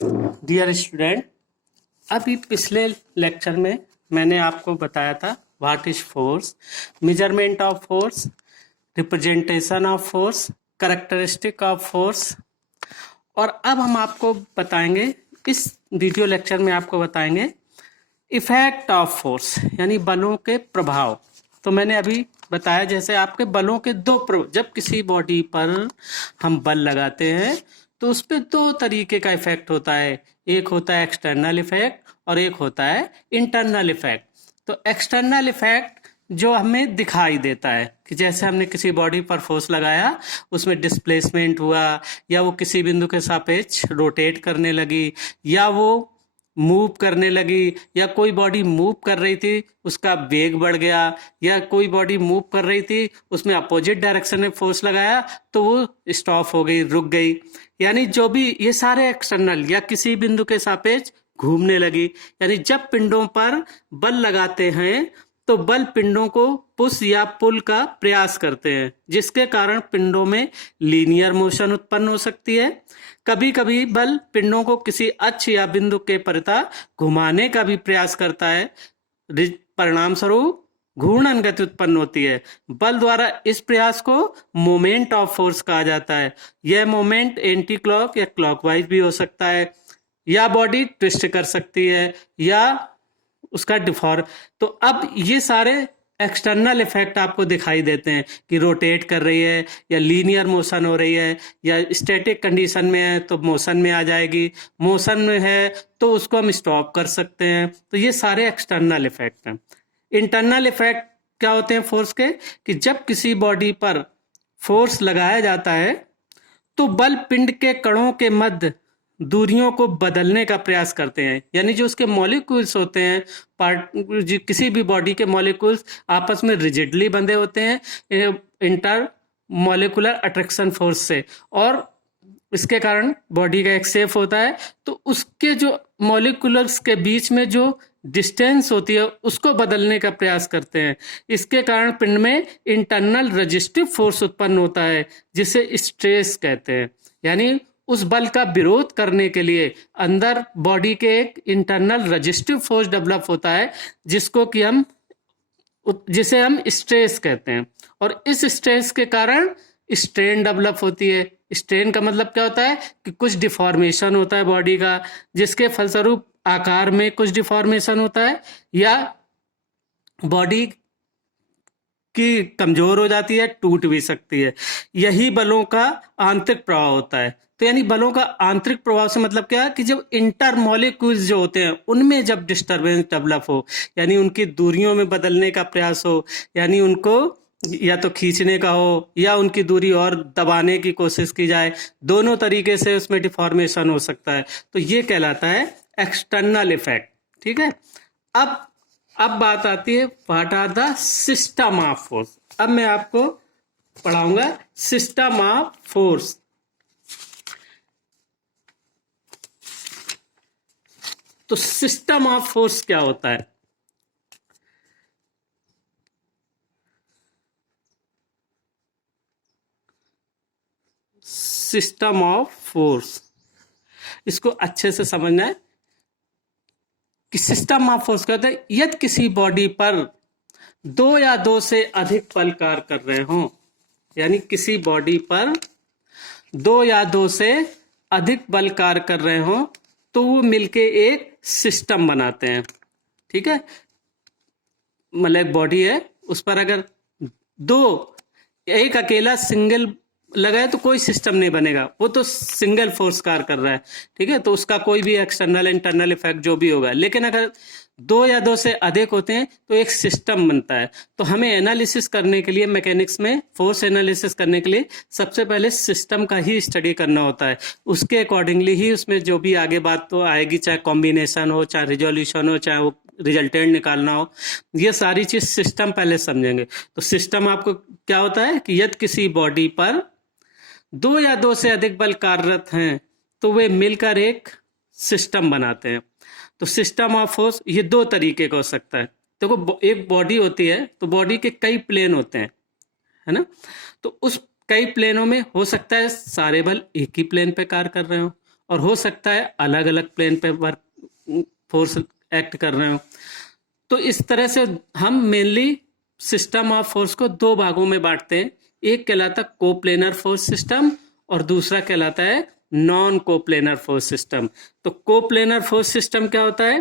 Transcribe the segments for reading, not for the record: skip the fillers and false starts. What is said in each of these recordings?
Dear student, अभी पिछले lecture में मैंने आपको बताया था what is force, measurement of force, representation of force, characteristic of force. और अब हम आपको बताएंगे, इस वीडियो लेक्चर में आपको बताएंगे इफेक्ट ऑफ फोर्स, यानी बलों के प्रभाव। तो मैंने अभी बताया जैसे आपके बलों के जब किसी बॉडी पर हम बल लगाते हैं तो उस पर दो तरीके का इफेक्ट होता है। एक होता है एक्सटर्नल इफेक्ट और एक होता है इंटरनल इफेक्ट। तो एक्सटर्नल इफेक्ट जो हमें दिखाई देता है कि जैसे हमने किसी बॉडी पर फोर्स लगाया, उसमें डिस्प्लेसमेंट हुआ, या वो किसी बिंदु के सापेक्ष रोटेट करने लगी, या वो मूव करने लगी, या कोई बॉडी मूव कर रही थी उसका वेग बढ़ गया, या कोई बॉडी मूव कर रही थी उसमें अपोजिट डायरेक्शन में फोर्स लगाया तो वो स्टॉप हो गई, रुक गई। यानी जो भी ये सारे एक्सटर्नल, या किसी बिंदु के सापेक्ष घूमने लगी। यानी जब पिंडों पर बल लगाते हैं तो बल पिंडों को पुश या पुल का प्रयास करते हैं, जिसके कारण पिंडों में लीनियर मोशन उत्पन्न हो सकती है। कभी कभी बल पिंडों को किसी अक्ष या बिंदु के परितः घुमाने का भी प्रयास करता है। परिणाम स्वरूप घूर्णन गति उत्पन्न होती है। बल द्वारा इस प्रयास को मोमेंट ऑफ फोर्स कहा जाता है। यह मोमेंट एंटी क्लॉक या क्लॉकवाइज भी हो सकता है, या बॉडी ट्विस्ट कर सकती है, या उसका डिफॉर्म। तो अब ये सारे एक्सटर्नल इफेक्ट आपको दिखाई देते हैं कि रोटेट कर रही है, या लीनियर मोशन हो रही है, या स्टैटिक कंडीशन में है तो मोशन में आ जाएगी, मोशन में है तो उसको हम स्टॉप कर सकते हैं। तो ये सारे एक्सटर्नल इफेक्ट हैं। इंटरनल इफेक्ट क्या होते हैं फोर्स के, कि जब किसी बॉडी पर फोर्स लगाया जाता है तो बल पिंड के कणों के मध्य दूरियों को बदलने का प्रयास करते हैं। यानी जो उसके मॉलिक्यूल्स होते हैं, किसी भी बॉडी के मॉलिक्यूल्स आपस में रिजिडली बंधे होते हैं इंटर मॉलिकुलर अट्रैक्शन फोर्स से, और इसके कारण बॉडी का एक शेप होता है। तो उसके जो मॉलिक्यूल्स के बीच में जो डिस्टेंस होती है उसको बदलने का प्रयास करते हैं। इसके कारण पिंड में इंटरनल रेजिस्टिव फोर्स उत्पन्न होता है, जिसे स्ट्रेस कहते हैं। यानी उस बल का विरोध करने के लिए अंदर बॉडी के एक इंटरनल रेजिस्टिव फोर्स डेवलप होता है, जिसे हम स्ट्रेस कहते हैं। और इस स्ट्रेस के कारण स्ट्रेन डेवलप होती है। स्ट्रेन का मतलब क्या होता है कि कुछ डिफॉर्मेशन होता है बॉडी का, जिसके फलस्वरूप आकार में कुछ डिफॉर्मेशन होता है, या बॉडी की कमजोर हो जाती है, टूट भी सकती है। यही बलों का आंतरिक प्रभाव होता है। तो यानी बलों का आंतरिक प्रभाव से मतलब क्या है कि जब इंटर मॉलिक्यूल्स जो होते हैं उनमें जब डिस्टरबेंस डेवलप हो, यानी उनकी दूरियों में बदलने का प्रयास हो, यानी उनको या तो खींचने का हो या उनकी दूरी और दबाने की कोशिश की जाए, दोनों तरीके से उसमें डिफॉर्मेशन हो सकता है। तो ये कहलाता है एक्सटर्नल इफेक्ट। ठीक है। अब बात आती है what are the system of force. अब मैं आपको पढ़ाऊंगा सिस्टम ऑफ फोर्स। तो सिस्टम ऑफ फोर्स क्या होता है? सिस्टम ऑफ फोर्स, इसको अच्छे से समझना है कि सिस्टम ऑफ फोर्स क्या होता है। यदि किसी बॉडी पर दो या दो से अधिक बल कार्य कर रहे हों, यानी किसी बॉडी पर दो या दो से अधिक बल कार्य कर रहे हों, तो वो मिलके एक सिस्टम बनाते हैं। ठीक है। मतलब एक बॉडी है, उस पर अगर एक अकेला सिंगल लगाए तो कोई सिस्टम नहीं बनेगा, वो तो सिंगल फोर्स कार्य कर रहा है। ठीक है। तो उसका कोई भी एक्सटर्नल इंटरनल इफेक्ट जो भी होगा, लेकिन अगर दो या दो से अधिक होते हैं तो एक सिस्टम बनता है। तो हमें एनालिसिस करने के लिए, मैकेनिक्स में फोर्स एनालिसिस करने के लिए सबसे पहले सिस्टम का ही स्टडी करना होता है। उसके अकॉर्डिंगली ही उसमें जो भी आगे बात तो आएगी, चाहे कॉम्बिनेशन हो, चाहे रिजोल्यूशन हो, चाहे वो रिजल्टेंट निकालना हो, ये सारी चीज सिस्टम पहले समझेंगे। तो सिस्टम आपको क्या होता है कि यदि किसी बॉडी पर दो या दो से अधिक बल कार्यरत हैं तो वे मिलकर एक सिस्टम बनाते हैं। तो सिस्टम ऑफ फोर्स ये दो तरीके का हो सकता है। देखो, एक बॉडी होती है तो बॉडी के कई प्लेन होते हैं, है ना। तो उस कई प्लेनों में हो सकता है सारे बल एक ही प्लेन पे कार्य कर रहे हो, और हो सकता है अलग अलग प्लेन पे फोर्स एक्ट कर रहे हो। तो इस तरह से हम मेनली सिस्टम ऑफ फोर्स को दो भागों में बांटते हैं। एक कहलाता कोप्लेनर फोर्स सिस्टम और दूसरा कहलाता है नॉन कोप्लेनर फोर्स सिस्टम। तो कोप्लेनर फोर्स सिस्टम क्या होता है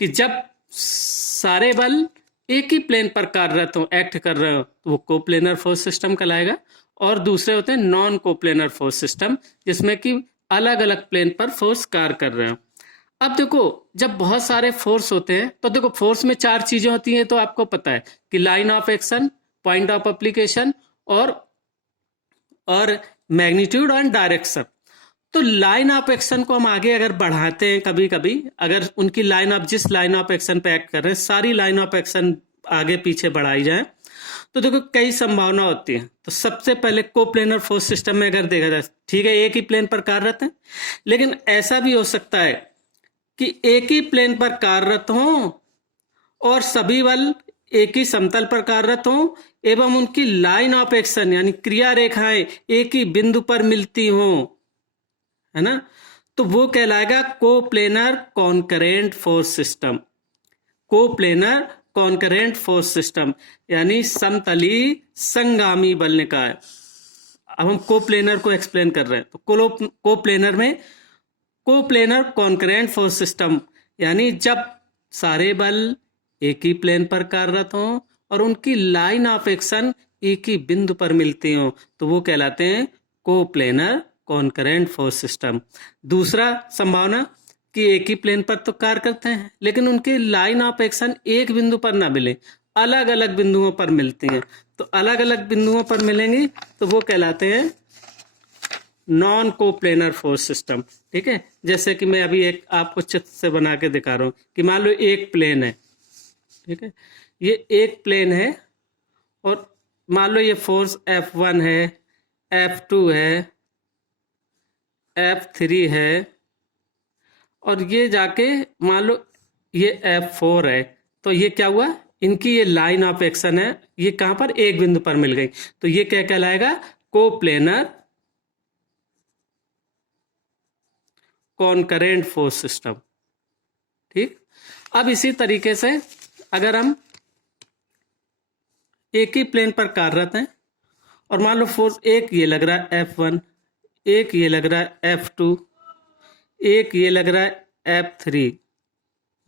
कि जब सारे बल एक ही प्लेन पर कार्यरत हो, एक्ट कर रहे हो, तो वो कोप्लेनर फोर्स सिस्टम कहलाएगा। और दूसरे होते हैं नॉन कोप्लेनर फोर्स सिस्टम, जिसमें कि अलग अलग प्लेन पर फोर्स कार्य कर रहे हो। अब देखो, जब बहुत सारे फोर्स होते हैं तो देखो फोर्स में चार चीजें होती हैं, तो आपको पता है कि line of action, point of application और मैग्नीट्यूड और डायरेक्शन। तो लाइन ऑफ एक्शन को हम आगे अगर बढ़ाते हैं, कभी कभी अगर उनकी लाइन ऑफ, जिस लाइन ऑफ एक्शन पे एक्ट कर रहे हैं, सारी लाइन ऑफ एक्शन आगे पीछे बढ़ाई जाए, तो देखो कई संभावना होती है। तो सबसे पहले कोप्लेनर फोर्स सिस्टम में अगर देखा जाए, ठीक है एक ही प्लेन पर कार्यरत है, लेकिन ऐसा भी हो सकता है कि एक ही प्लेन पर कार्यरत हों और सभी बल एक ही समतल पर कार्यरत हों एवं उनकी लाइन ऑफ एक्शन यानी क्रिया रेखाएं एक ही बिंदु पर मिलती हों, है ना, तो वो कहलाएगा coplanar concurrent force system. Coplanar concurrent force system यानी समतली संगामी बल निकाय। अब हम कोप्लेनर को एक्सप्लेन कर रहे हैं, तो कोप्लेनर में कोप्लेनर कॉन्करेंट फोर्स सिस्टम यानी जब सारे बल एक ही प्लेन पर कार्यरत हों और उनकी लाइन ऑफ एक्शन एक ही बिंदु पर मिलती हो, तो वो कहलाते हैं कोप्लेनर कॉन्करेंट फोर्स सिस्टम। दूसरा संभावना कि एक ही प्लेन पर तो कार्य करते हैं, लेकिन उनकी लाइन ऑफ एक्शन एक बिंदु पर ना मिले, अलग अलग बिंदुओं पर मिलती हैं। तो अलग अलग बिंदुओं पर मिलेंगी तो वो कहलाते हैं नॉन कोप्लेनर फोर्स सिस्टम। ठीक है, जैसे कि मैं अभी एक आपको चित्र से बना के दिखा रहा हूं कि मान लो एक प्लेन है, ठीक है, ये एक प्लेन है और मान लो ये फोर्स F1 है, F2 है, F3 है और ये जाके मान लो ये F4 है। तो ये क्या हुआ, इनकी ये लाइन ऑफ एक्शन है, ये कहां पर, एक बिंदु पर मिल गई, तो ये क्या कहलाएगा, कोप्लेनर कॉन्करेंट फोर्स सिस्टम। ठीक, अब इसी तरीके से अगर हम एक ही प्लेन पर कार्यरत हैं और मान लो फोर्स एक ये लग रहा है F1, एक ये लग रहा है F2, एक ये लग रहा है F3,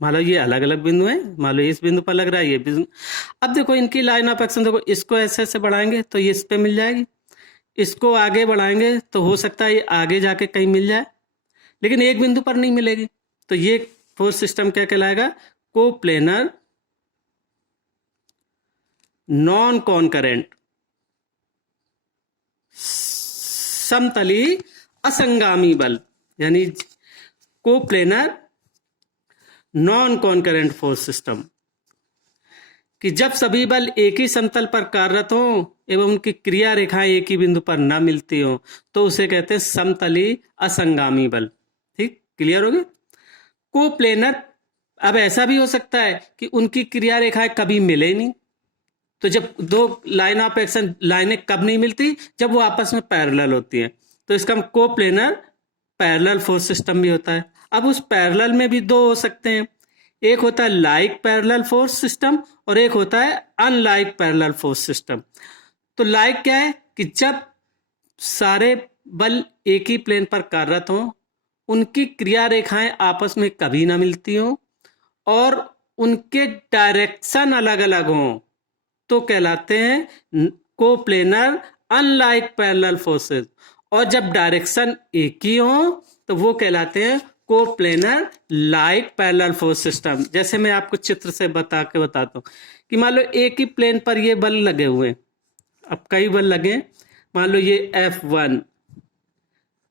मान लो ये अलग अलग बिंदु हैं, मान लो इस बिंदु पर लग रहा है ये बिंदु। अब देखो इनकी लाइन ऑफ एक्शन, देखो इसको ऐसे ऐसे बढ़ाएंगे तो ये इस पे मिल जाएगी, इसको आगे बढ़ाएंगे तो हो सकता है ये आगे जाके कहीं मिल जाए, लेकिन एक बिंदु पर नहीं मिलेगी। तो ये फोर्स सिस्टम क्या कहलाएगा, कोप्लेनर नॉन कॉन्करेंट समतली असंगामी बल यानी coplanar non concurrent force system, कि जब सभी बल एक ही समतल पर कार्यरत हों एवं उनकी क्रिया रेखाएं एक ही बिंदु पर न मिलती हो, तो उसे कहते हैं समतली असंगामी बल। ठीक, क्लियर हो गया। कोप्लेनर, अब ऐसा भी हो सकता है कि उनकी क्रिया रेखाएं कभी मिले नहीं, तो जब दो लाइन ऑफ एक्शन लाइनें कब नहीं मिलती, जब वो आपस में पैरेलल होती हैं, तो इसका कोप्लेनर पैरेलल फोर्स सिस्टम भी होता है। अब उस पैरेलल में भी दो हो सकते हैं, एक होता है लाइक पैरेलल फोर्स सिस्टम और एक होता है अनलाइक पैरेलल फोर्स सिस्टम। तो लाइक क्या है कि जब सारे बल एक ही प्लेन पर कार्यरत हों, उनकी क्रिया रेखाएं आपस में कभी ना मिलती हों और उनके डायरेक्शन अलग अलग हों, तो कहलाते हैं कोप्लेनर अनलाइक पैरेलल फोर्सेस। और जब डायरेक्शन एक ही हो तो वो कहलाते हैं coplanar like parallel force system. जैसे मैं आपको चित्र से बताता हूँ कि मान लो एक ही प्लेन पर ये बल लगे हुए हैं, अब कई बल लगे, मान लो ये F1,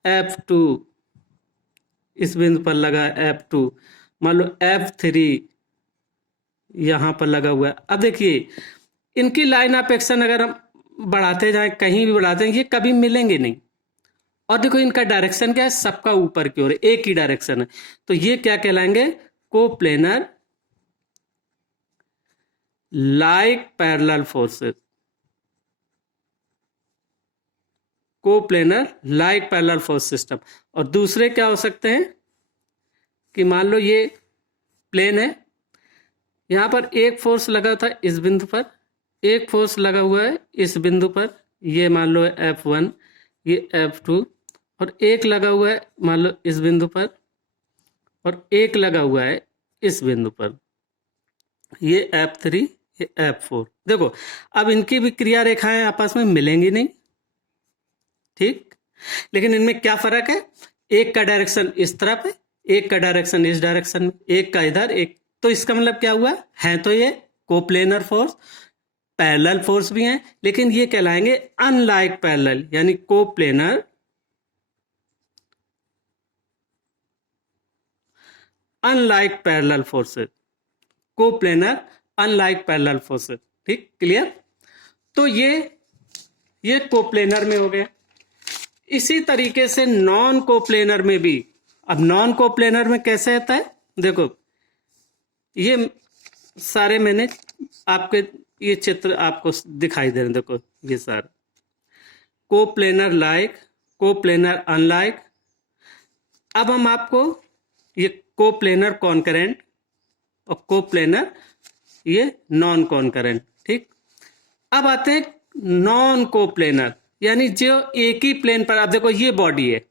F2, इस बिंदु पर लगा F2, मान लो F3 यहां पर लगा हुआ है। अब देखिए इनकी लाइन ऑफ एक्शन अगर हम बढ़ाते जाएं, कहीं भी बढ़ाते हैं, ये कभी मिलेंगे नहीं। और देखो इनका डायरेक्शन क्या है, सबका ऊपर की ओर, एक ही डायरेक्शन है, तो ये क्या कहलाएंगे, coplanar like parallel forces. Coplanar like parallel force system. और दूसरे क्या हो सकते हैं कि मान लो ये प्लेन है, यहाँ पर एक फोर्स लगा था इस बिंदु पर, एक फोर्स लगा हुआ है इस बिंदु पर, ये मान लो F1, ये F2, और एक लगा हुआ है मान लो इस बिंदु पर, और एक लगा हुआ है इस बिंदु पर, ये F3, ये F4। देखो अब इनकी भी क्रिया रेखाएं आपस में मिलेंगी नहीं, ठीक, लेकिन इनमें क्या फर्क है, एक का डायरेक्शन इस तरफ है, एक का डायरेक्शन इस डायरेक्शन में, एक का इधर, एक, तो इसका मतलब क्या हुआ है, तो ये कोप्लेनर फोर्स, पैरेलल फोर्स भी हैं, लेकिन ये कहलाएंगे अनलाइक पैरेलल, यानी coplanar unlike parallel forces, coplanar unlike parallel forces. ठीक, क्लियर। तो ये कोप्लेनर में हो गया। इसी तरीके से नॉन कोप्लेनर में भी, अब नॉन कोप्लेनर में कैसे आता है, देखो ये सारे मैंने आपके ये चित्र आपको दिखाई दे रहे हैं, देखो ये सारे कोप्लेनर लाइक, कोप्लेनर अनलाइक। अब हम आपको ये कोप्लेनर कॉन्करेंट और कोप्लेनर ये नॉन कॉन्करेंट, ठीक। अब आते हैं नॉन कोप्लेनर, यानी जो एक ही प्लेन पर, अब देखो ये बॉडी है,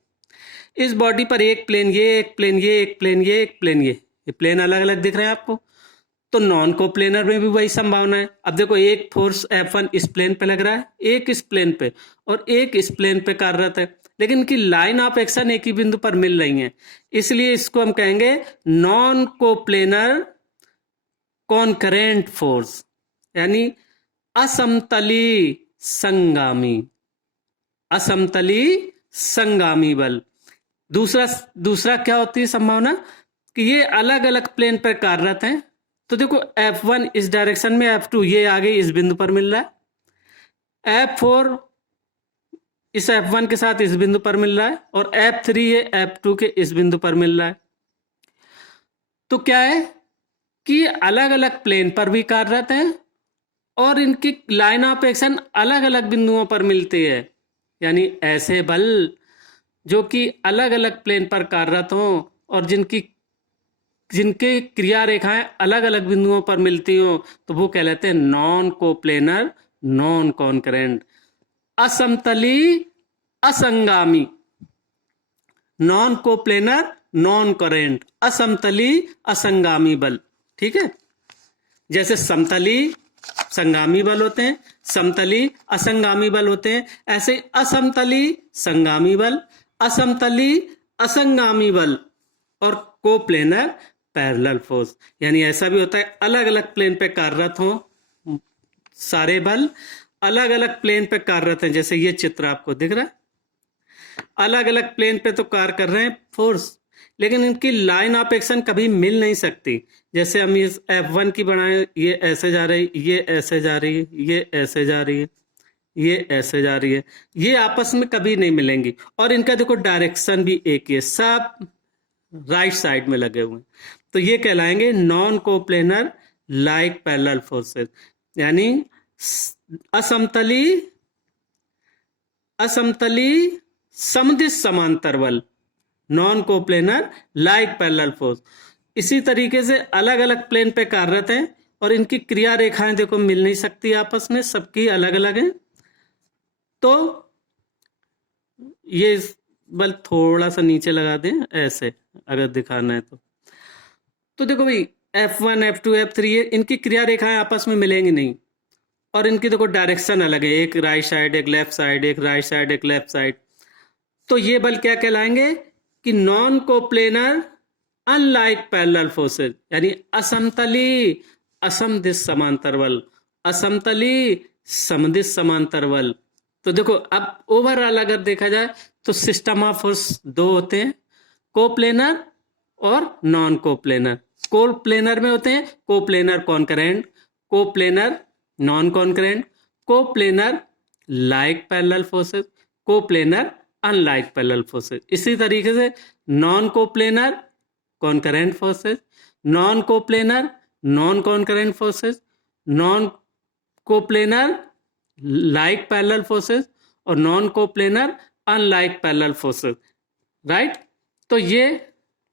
इस बॉडी पर एक प्लेन, ये एक प्लेन, ये एक प्लेन, ये एक प्लेन, ये प्लेन अलग अलग दिख रहे हैं आपको, तो नॉन कोप्लेनर में भी वही संभावना है। अब देखो एक फोर्स F1 इस प्लेन पे लग रहा है, एक इस प्लेन पे और एक इस प्लेन पे कार्यरत है, लेकिन इनकी लाइन ऑफ एक्शन एक ही बिंदु पर मिल रही है, इसलिए इसको हम कहेंगे नॉन कोप्लेनर कॉन्करेंट फोर्स, यानी असमतली संगामी, असमतली संगामी बल। दूसरा क्या होती है संभावना कि ये अलग अलग प्लेन पर कार्यरत हैं, तो देखो F1 इस डायरेक्शन में, F2 ये आगे इस बिंदु पर मिल रहा है, F4 इस F1 के साथ इस बिंदु पर मिल रहा है, और F3 ये F2 के इस बिंदु पर मिल रहा है। तो क्या है कि अलग अलग प्लेन पर भी कार्यरत हैं और इनकी लाइन ऑफ एक्शन अलग अलग बिंदुओं पर मिलती है, यानी ऐसे बल जो कि अलग अलग प्लेन पर कार्यरत हों और जिनके क्रिया रेखाएं अलग अलग बिंदुओं पर मिलती हो, तो वो कहलाते हैं नॉन कोप्लेनर नॉन कॉन्करेंट, असमतली असंगामी, नॉन कोप्लेनर नॉन करेंट, असमतली असंगामी बल। ठीक है, जैसे समतली संगामी बल होते हैं, समतली असंगामी बल होते हैं, ऐसे असमतली संगामी बल, असमतली असंगामी बल और कोप्लेनर पैरेलल फोर्स, यानी ऐसा भी होता है अलग अलग प्लेन पे कार्यरत हो, सारे बल अलग अलग प्लेन पे कार्यरत हैं, जैसे ये चित्र आपको दिख रहा है, अलग अलग प्लेन पे तो कार्य कर रहे हैं फोर्स, लेकिन इनकी लाइन ऑफ एक्शन कभी मिल नहीं सकती। जैसे हम इस F1 की बनाए, ये ऐसे जा रही, ये ऐसे जा रही है, ये ऐसे जा रही है, ये ऐसे जा रही है, ये आपस में कभी नहीं मिलेंगी। और इनका देखो डायरेक्शन भी एक ही है, सब राइट साइड में लगे हुए हैं, तो ये कहलाएंगे non coplanar like parallel forces, यानी असमतली समदिश समांतर बल, non coplanar like parallel force. इसी तरीके से अलग अलग प्लेन पे कार्यरत हैं और इनकी क्रिया रेखाएं देखो मिल नहीं सकती आपस में, सबकी अलग अलग हैं। तो ये बल थोड़ा सा नीचे लगा दें ऐसे अगर दिखाना है तो देखो भाई F1 F2 F3 इनकी क्रिया रेखाएं आपस में मिलेंगी नहीं, और इनकी देखो डायरेक्शन अलग है, एक राइट साइड, एक लेफ्ट साइड, एक राइट साइड, एक लेफ्ट साइड। तो ये बल क्या कहलाएंगे कि non coplanar unlike parallel forces, यानी असमतली असमदिश समांतर बल, असमतली समदिश समांतर बल। तो देखो अब ओवरऑल अगर देखा जाए तो सिस्टम ऑफ फोर्स दो होते हैं, कोप्लेनर और नॉन कोप्लेनर। कोप्लेनर में होते हैं coplanar concurrent, coplanar non concurrent, coplanar like parallel forces, coplanar unlike parallel forces. इसी तरीके से non coplanar concurrent forces, non coplanar non concurrent forces, non coplanar like parallel forces और non coplanar unlike parallel forces, right. तो ये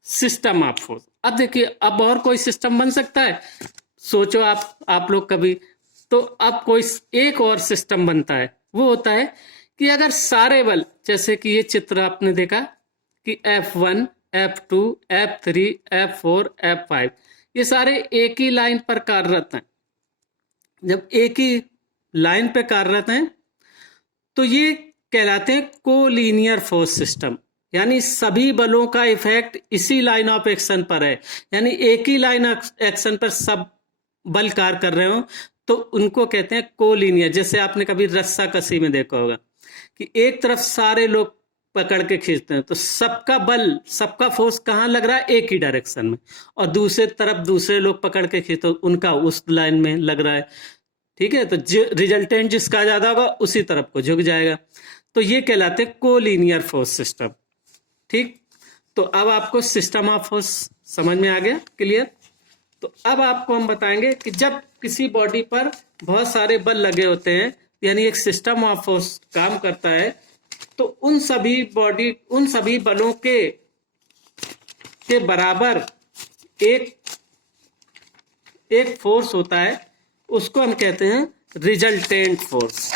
system of force. अब देखिए, अब और कोई सिस्टम बन सकता है, सोचो आप लोग कभी। तो अब कोई एक और सिस्टम बनता है, वो होता है कि अगर सारे बल, जैसे कि ये चित्र आपने देखा कि F1, F2, F3, F4, F5, ये सारे एक ही लाइन पर कार्यरत हैं। जब एक ही लाइन पे कार्यरत हैं तो ये कहलाते हैं कोलिनियर फोर्स सिस्टम, यानी सभी बलों का इफेक्ट इसी लाइन ऑफ एक्शन पर है, यानी एक ही लाइन एक्शन पर सब बल कार्य कर रहे हो तो उनको कहते हैं कोलिनियर। जैसे आपने कभी रस्सा कसी में देखा होगा कि एक तरफ सारे लोग पकड़ के खींचते हैं तो सबका बल, सबका फोर्स कहाँ लग रहा है, एक ही डायरेक्शन में, और दूसरे तरफ दूसरे लोग पकड़ के खींचते उनका उस लाइन में लग रहा है, ठीक है। तो रिजल्टेंट जिसका ज्यादा होगा उसी तरफ को झुक जाएगा। तो ये कहलाते हैं कोलिनियर फोर्स सिस्टम, ठीक। तो अब आपको सिस्टम ऑफ फोर्स समझ में आ गया, क्लियर। तो अब आपको हम बताएंगे कि जब किसी बॉडी पर बहुत सारे बल लगे होते हैं, यानी एक सिस्टम ऑफ फोर्स काम करता है, तो उन सभी बलों के बराबर एक फोर्स होता है, उसको हम कहते हैं रिजल्टेंट फोर्स।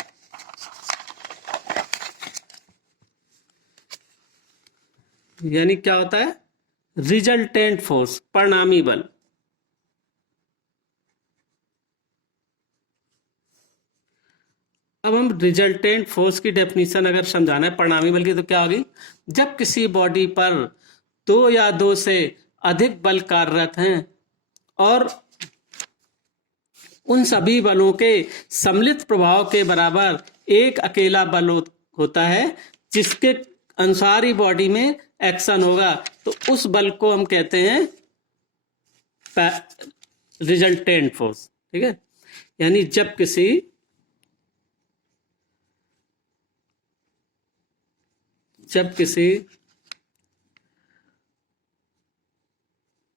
यानी क्या होता है, रिजल्टेंट फोर्स, परिणामी बल। अब हम रिजल्टेंट फोर्स की डेफिनेशन अगर समझाना है परिणामी बल की, तो क्या होगी, जब किसी बॉडी पर दो या दो से अधिक बल कार्यरत हैं और उन सभी बलों के सम्मिलित प्रभाव के बराबर एक अकेला बल होता है जिसके अनुसार ही बॉडी में एक्शन होगा, तो उस बल को हम कहते हैं रिजल्टेंट फोर्स, ठीक है। यानी जब किसी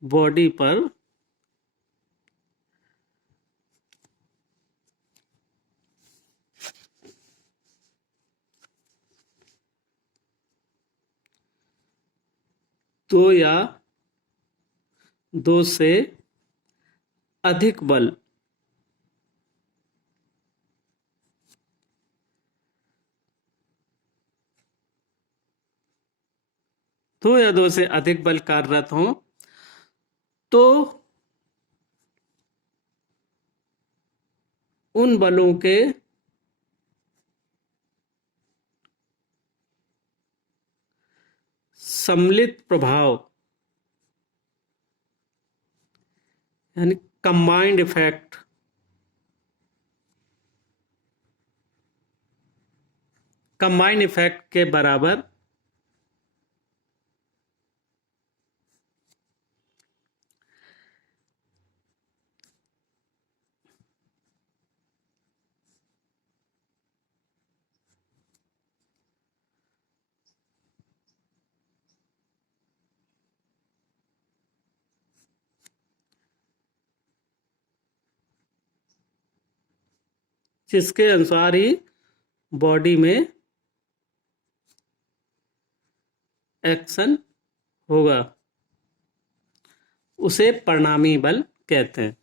बॉडी पर दो या दो से अधिक बल कार्यरत हों तो उन बलों के सम्मिलित प्रभाव, यानी कंबाइंड इफेक्ट, के बराबर जिसके अनुसार ही बॉडी में एक्शन होगा, उसे परिणामी बल कहते हैं।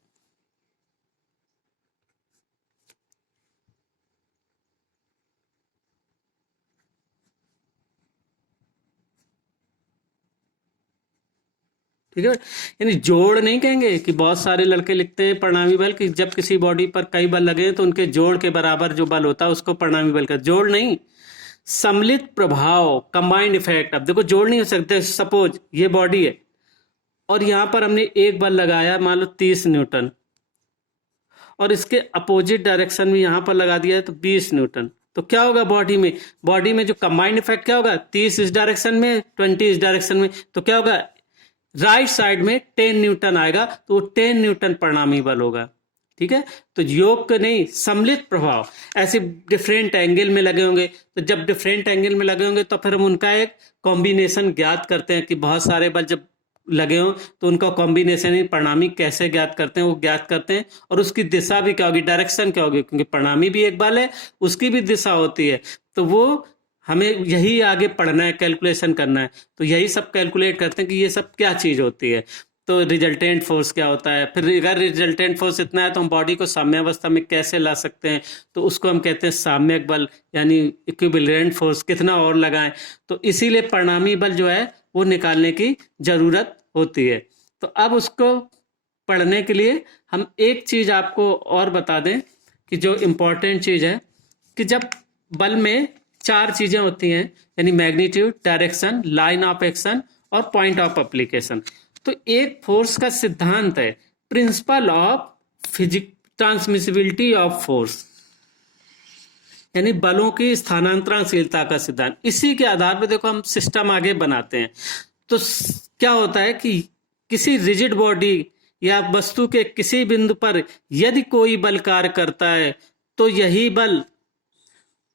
ठीक है, यानी जोड़ नहीं कहेंगे कि बहुत सारे लड़के लिखते हैं परिणामी बल कि जब किसी बॉडी पर कई बल लगे तो उनके जोड़ के बराबर जो बल होता है उसको परिणामी बल का, जोड़ नहीं, सम्मिलित प्रभाव, कंबाइंड इफेक्ट। अब देखो जोड़ नहीं हो सकते, सपोज ये बॉडी है और यहां पर हमने एक बल लगाया मान लो 30 न्यूटन और इसके अपोजिट डायरेक्शन में यहां पर लगा दिया है तो 20 न्यूटन, तो क्या होगा बॉडी में जो कंबाइंड इफेक्ट क्या होगा, 30 इस डायरेक्शन में 20 इस डायरेक्शन में, तो क्या होगा राइट साइड में 10 न्यूटन आएगा, तो 10 न्यूटन परिणामी बल होगा, ठीक है। तो योग के नहीं, सम्मिलित प्रभाव ऐसे डिफरेंट एंगल में लगे होंगे, तो जब डिफरेंट एंगल में लगे होंगे तो फिर हम उनका एक कॉम्बिनेशन ज्ञात करते हैं कि बहुत सारे बल जब लगे हों तो उनका कॉम्बिनेशन ही परिणामी कैसे ज्ञात करते हैं, वो ज्ञात करते हैं। और उसकी दिशा भी क्या होगी, डायरेक्शन क्या होगी, क्योंकि परिणामी भी एक बल है, उसकी भी दिशा होती है। तो वो हमें यही आगे पढ़ना है, कैलकुलेशन करना है, तो यही सब कैलकुलेट करते हैं कि ये सब क्या चीज़ होती है। तो रिजल्टेंट फोर्स क्या होता है, फिर अगर रिजल्टेंट फोर्स इतना है तो हम बॉडी को साम्यावस्था में कैसे ला सकते हैं, तो उसको हम कहते हैं साम्यक बल, यानी इक्विवेलेंट फोर्स कितना और लगाएं। तो इसीलिए परिणामी बल जो है वो निकालने की ज़रूरत होती है। तो अब उसको पढ़ने के लिए हम एक चीज़ आपको और बता दें कि जो इम्पोर्टेंट चीज़ है कि जब बल में 4 चीज़ें होती हैं, यानी magnitude, direction, line of action और पॉइंट ऑफ एप्लीकेशन। तो एक फोर्स का सिद्धांत है principle of physic transmissibility of force, यानी बलों की स्थानांतरणशीलता का सिद्धांत। इसी के आधार पर देखो हम सिस्टम आगे बनाते हैं। तो क्या होता है कि किसी रिजिड बॉडी या वस्तु के किसी बिंदु पर यदि कोई बल कार्य करता है तो यही बल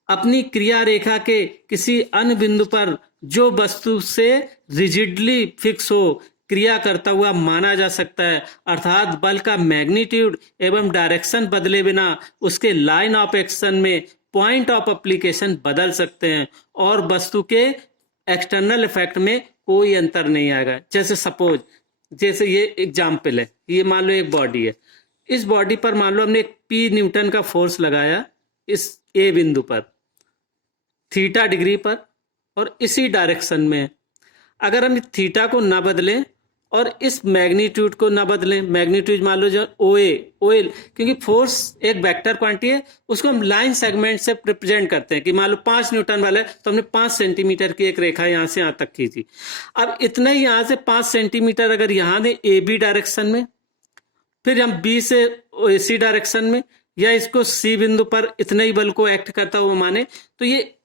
अपनी क्रिया रेखा के किसी अन्य बिंदु पर जो वस्तु से रिजिडली फिक्स हो क्रिया करता हुआ माना जा सकता है। अर्थात बल का मैग्नीट्यूड एवं डायरेक्शन बदले बिना उसके लाइन ऑफ एक्शन में पॉइंट ऑफ एप्लीकेशन बदल सकते हैं और वस्तु के एक्सटर्नल इफेक्ट में कोई अंतर नहीं आएगा। जैसे सपोज, जैसे ये एग्जाम्पल है, ये मान लो एक बॉडी है, इस बॉडी पर मान लो हमने एक P न्यूटन का फोर्स लगाया इस A बिंदु पर थीटा डिग्री पर और इसी डायरेक्शन में। अगर हम थीटा को ना बदलें और इस मैग्नीट्यूड को ना बदलें, मैग्नीट्यूड मान लो जो OA, क्योंकि फोर्स एक वेक्टर क्वांटिटी है, उसको हम लाइन सेगमेंट से रिप्रेजेंट करते हैं कि मान लो 5 न्यूटन वाला है तो हमने 5 सेंटीमीटर की एक रेखा यहाँ से यहाँ तक खींची। अब इतना ही यहाँ से 5 सेंटीमीटर अगर यहाँ दें AB डायरेक्शन में, फिर हम B से AC डायरेक्शन में, या इसको C बिंदु पर इतने ही बल को एक्ट करता हुआ माने, तो ये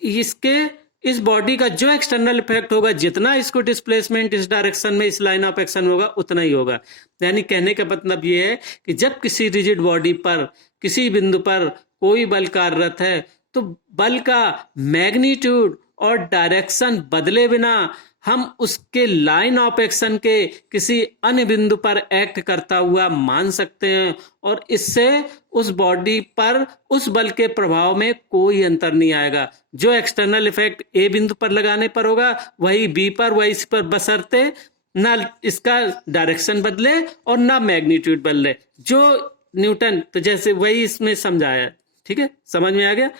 इसके इस बॉडी का जो एक्सटर्नल इफेक्ट होगा, जितना इसको डिस्प्लेसमेंट इस डायरेक्शन में इस लाइन ऑफ एक्शन होगा उतना ही होगा। यानी कहने का मतलब ये है कि जब किसी रिजिड बॉडी पर किसी बिंदु पर कोई बल कार्यरत है तो बल का मैग्नीट्यूड और डायरेक्शन बदले बिना हम उसके लाइन ऑफ एक्शन के किसी अन्य बिंदु पर एक्ट करता हुआ मान सकते हैं और इससे उस बॉडी पर उस बल के प्रभाव में कोई अंतर नहीं आएगा। जो एक्सटर्नल इफेक्ट A बिंदु पर लगाने पर होगा वही B पर, वही इस पर, बशर्ते ना इसका डायरेक्शन बदले और ना मैग्नीट्यूड बदले। जो न्यूटन, तो जैसे वही इसमें समझाया, ठीक है, समझ में आ गया।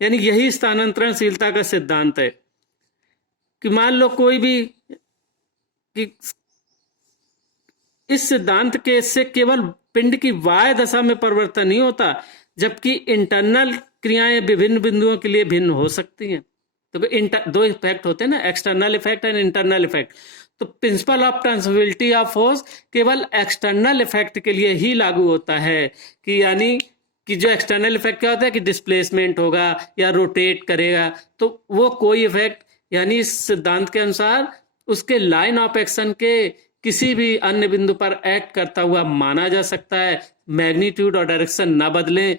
यानी यही स्थानांतरणशीलता का सिद्धांत है कि मान लो कोई भी कि इस सिद्धांत के से केवल पिंड की वाय दशा में परिवर्तन नहीं होता, जबकि इंटरनल क्रियाएं विभिन्न बिंदुओं के लिए भिन्न हो सकती हैं। तो दो इफेक्ट होते हैं ना, external effect and internal effect. तो principle of transmissibility of force केवल एक्सटर्नल इफेक्ट के लिए ही लागू होता है कि यानी कि जो एक्सटर्नल इफेक्ट क्या होता है कि डिस्प्लेसमेंट होगा या रोटेट करेगा, तो वो कोई इफेक्ट यानी इस सिद्धांत के अनुसार उसके लाइन ऑफ एक्शन के किसी भी अन्य बिंदु पर एक्ट करता हुआ माना जा सकता है। मैग्नीट्यूड और डायरेक्शन ना बदलें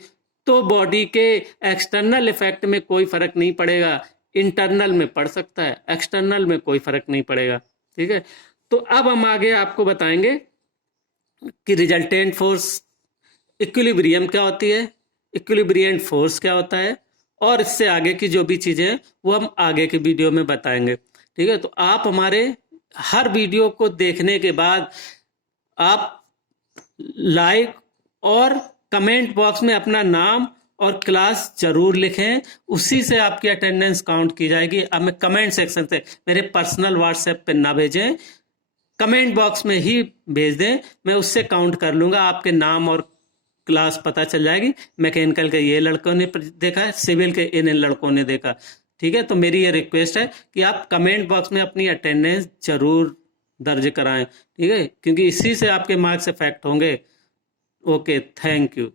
तो बॉडी के एक्सटर्नल इफेक्ट में कोई फर्क नहीं पड़ेगा। इंटरनल में पड़ सकता है, एक्सटर्नल में कोई फर्क नहीं पड़ेगा, ठीक है। तो अब हम आगे आपको बताएंगे कि रिजल्टेंट फोर्स, इक्विलिब्रियम क्या होती है, इक्विलिब्रिएंट फोर्स क्या होता है, और इससे आगे की जो भी चीजें वो हम आगे के वीडियो में बताएंगे, ठीक है। तो आप हमारे हर वीडियो को देखने के बाद आप लाइक और कमेंट बॉक्स में अपना नाम और क्लास जरूर लिखें, उसी से आपकी अटेंडेंस काउंट की जाएगी। अब मैं कमेंट सेक्शन से, मेरे पर्सनल व्हाट्सएप पे ना भेजें, कमेंट बॉक्स में ही भेज दें, मैं उससे काउंट कर लूंगा, आपके नाम और क्लास पता चल जाएगी। मैकेनिकल के ये लड़कों ने देखा है, सिविल के इन लड़कों ने देखा, ठीक है। तो मेरी ये रिक्वेस्ट है कि आप कमेंट बॉक्स में अपनी अटेंडेंस जरूर दर्ज कराएं, ठीक है, क्योंकि इसी से आपके मार्क्स इफेक्ट होंगे। Okay, thank you.